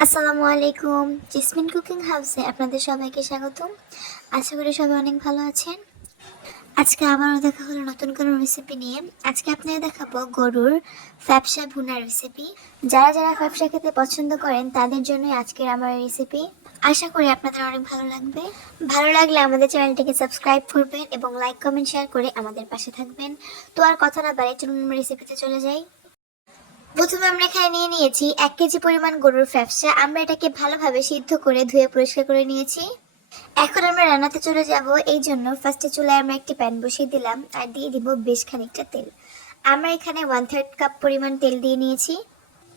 আসসালামু আলাইকুম। Jasmine cooking হাউসে আপনাদের সবাইকে স্বাগতম। আশা করি সবাই অনেক ভালো আছেন। আজকে আবারও দেখা হলো নতুন কোনো রেসিপি নিয়ে। আজকে আপনাদের দেখাবো গরুর ফ্যাপসা ভুনার রেসিপি। যারা যারা ফ্যাপসা খেতে পছন্দ করেন তাদের জন্যই আজকের আমার রেসিপি। আশা করি আপনাদের অনেক ভালো লাগবে। ভালো লাগলে আমাদের চ্যানেলটিকে সাবস্ক্রাইব করবেন এবং লাইক কমেন্ট শেয়ার করে আমাদের পাশে থাকবেন। তো আর কথা না বাড়িয়ে চলুন আমরা রেসিপিতে চলে যাই। প্রথমে আমরা এখানে নিয়ে নিয়েছি 1 কেজি পরিমাণ গরুর ফ্যাপসা। আমরা এটাকে ভালোভাবে সিদ্ধ করে ধুয়ে পরিষ্কার করে নিয়েছি। এখন আমরা রান্নাতে চলে যাব। এই জন্য ফার্স্টে চুলায় আমরা একটি প্যান বসিয়ে দিলাম আর দিয়ে দিব বেশ খানিকটা তেল। আমরা এখানে 1/3 কাপ পরিমাণ তেল দিয়ে নিয়েছি।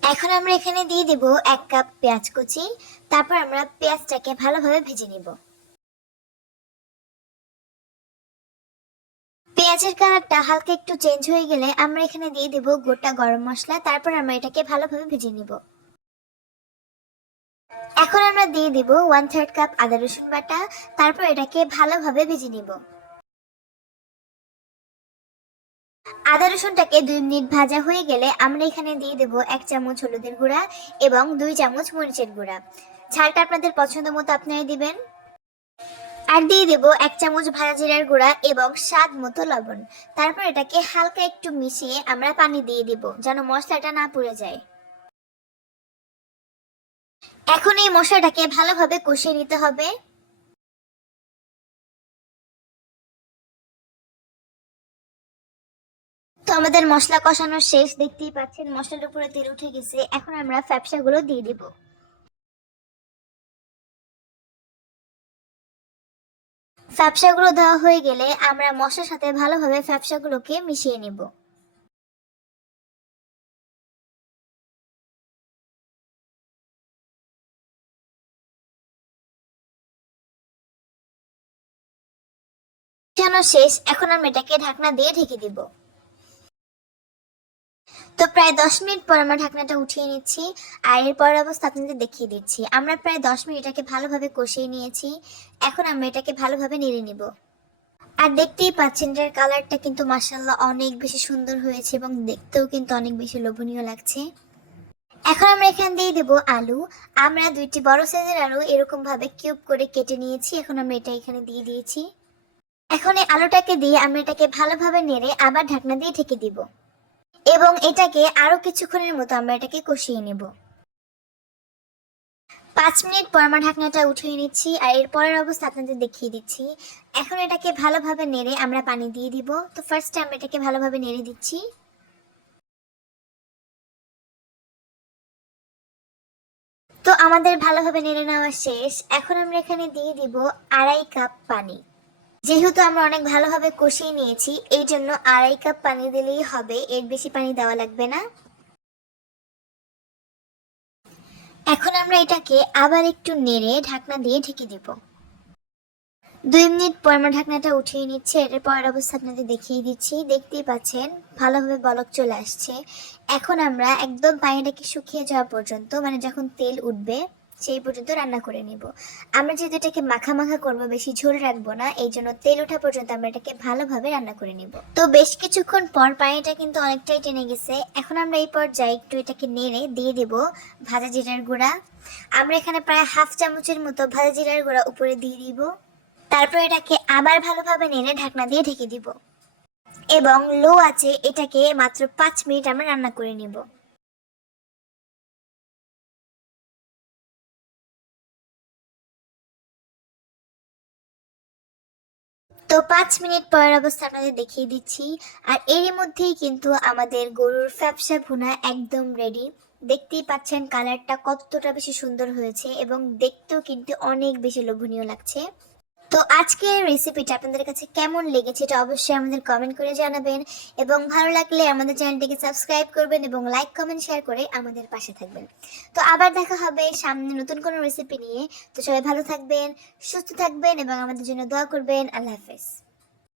এখন আমরা এখানে দিয়ে দিব 1 কাপ পেঁয়াজ কুচি। তারপর আমরা পেঁয়াজটাকে ভালোভাবে ভেজে নিব। পেঁয়াজের কালারটা হালকা একটু চেঞ্জ হয়ে গেলে আমরা এখানে দিয়ে দেব গোটা গরম মশলা। তারপর আমরা এটাকে ভালোভাবে ভেজে নিব। এখন আমরা দিয়ে দিব 1/3 কাপ আদা রসুন বাটা। তারপর এটাকে ভালোভাবে ভেজে নিব। আদা রসুনটাকে 2 মিনিট ভাজা হয়ে গেলে আমরা এখানে দিয়ে দেব 1 চামচ হলুদের গুঁড়া এবং 2 চামচ মরিচের গুঁড়া। ঝালটা আপনাদের পছন্দ মতো আপনারা দিবেন। আর দিয়ে দেব 1 চামচ ভাজা জিরার গুঁড়া এবং স্বাদ মতো লবণ। তারপর এটাকে হালকা একটু মিশিয়ে আমরা পানি দিয়ে দিব যেন মশলাটা না পুড়ে যায়। এখন এই মশলাটাকে ভালোভাবে কষিয়ে নিতে হবে। তো আমাদের মশলা কষানো শেষ, দেখতেই পাচ্ছেন মশলার উপরে তেল উঠে গেছে। এখন আমরা ফ্যাপসা গুলো দিয়ে দিব। ফ্যাপসা গুলো দেওয়া হয়ে গেলে আমরা মশলার সাথে ভালোভাবে ফ্যাপসা গুলোকে মিশিয়ে নিব। মিশানো শেষ, এখন আমরা এটাকে ঢাকনা দিয়ে ঢেকে দিব। তো প্রায় 10 মিনিট পর আমরা ঢাকনাটা উঠিয়ে নিচ্ছি। আর এর পরের অবস্থা আপনাদের দেখিয়ে দিচ্ছি। আমরা প্রায় 10 মিনিট এটাকে ভালোভাবে কষিয়ে নিয়েছি। এখন আমরা এটাকে ভালোভাবে নেড়ে নিব। আর দেখতেই পাচ্ছেন এটার কালারটা কিন্তু মাশাআল্লাহ অনেক বেশি সুন্দর হয়েছে এবং দেখতেও কিন্তু অনেক বেশি লোভনীয় লাগছে। এখন আমরা এখানে দিয়ে দেবো আলু। আমরা 2টি বড় সাইজের আলু এরকম ভাবে কিউব করে কেটে নিয়েছি। এখন আমরা এটা এখানে দিয়ে দিয়েছি। এখন এই আলুটাকে দিয়ে আমরা এটাকে ভালোভাবে নেড়ে আবার ঢাকনা দিয়ে ঢেকে দিব এবং এটাকে আরো কিছুক্ষণের মতো আমরা এটাকে কষিয়ে নেব। 5 মিনিট পর আমরা ঢাকনাটা উঠিয়ে নিচ্ছি আর এর পরের অবস্থা আপনাদের দেখিয়ে দিচ্ছি। এখন এটাকে ভালোভাবে নেড়ে আমরা পানি দিয়ে দিব। তো ফার্স্টে আমরা এটাকে ভালোভাবে নেড়ে দিচ্ছি। তো আমাদের ভালোভাবে নেড়ে নেওয়া শেষ। এখন আমরা এখানে দিয়ে দিব 2.5 কাপ পানি। যেহেতু আমরা অনেক ভালোভাবে কষিয়ে নিয়েছি এই জন্য 2.5 কাপ পানি দিলেই হবে, এর বেশি পানি দেওয়া লাগবে না। এখন আমরা এটাকে আবার একটু নেড়ে ঢাকনা দিয়ে ঢেকে দিব। 2 মিনিট পর আমরা ঢাকনাটা উঠিয়ে নিচ্ছি। এটার পরের অবস্থা আপনাদের দেখিয়ে দিচ্ছি। দেখতেই পাচ্ছেন ভালোভাবে বলক চলে আসছে। এখন আমরা একদম পানিটাকে শুকিয়ে যাওয়া পর্যন্ত, মানে যখন তেল উঠবে সেই পর্যন্ত রান্না করে নিব। আমরা যেহেতু এটাকে মাখা মাখা করবো, বেশি ঝোল রাখবো না, এই জন্য তেল ওঠা পর্যন্ত আমরা এটাকে ভালোভাবে রান্না করে নিব। তো বেশ কিছুক্ষণ পর পানিটা কিন্তু অনেকটাই টেনে গেছে। এখন আমরা এই পর্যায়ে একটু এটাকে নেড়ে দিয়ে দেব ভাজা জিরার গুঁড়া। আমরা এখানে প্রায় হাফ চামচের মতো ভাজা জিরার গুঁড়া উপরে দিয়ে দিব। তারপর এটাকে আবার ভালোভাবে নেড়ে ঢাকনা দিয়ে ঢেকে দিব এবং লো আঁচে এটাকে মাত্র 5 মিনিট আমরা রান্না করে নিব। তো 5 মিনিট পরের অবস্থা আপনাদের দেখিয়ে দিচ্ছি। আর এরই মধ্যেই কিন্তু আমাদের গরুর ফ্যাপসা ভুনা একদম রেডি। দেখতেই পাচ্ছেন কালারটা কতটা বেশি সুন্দর হয়েছে এবং দেখতেও কিন্তু অনেক বেশি লোভনীয় লাগছে। তো আজকের রেসিপিটা আপনাদের কাছে কেমন লেগেছে এটা অবশ্যই আমাদের কমেন্ট করে জানাবেন এবং ভালো লাগলে আমাদের চ্যানেলটিকে সাবস্ক্রাইব করবেন এবং লাইক কমেন্ট শেয়ার করে আমাদের পাশে থাকবেন। তো আবার দেখা হবে সামনে নতুন কোনো রেসিপি নিয়ে। তো সবাই ভালো থাকবেন, সুস্থ থাকবেন এবং আমাদের জন্য দোয়া করবেন। আল্লাহ হাফেজ।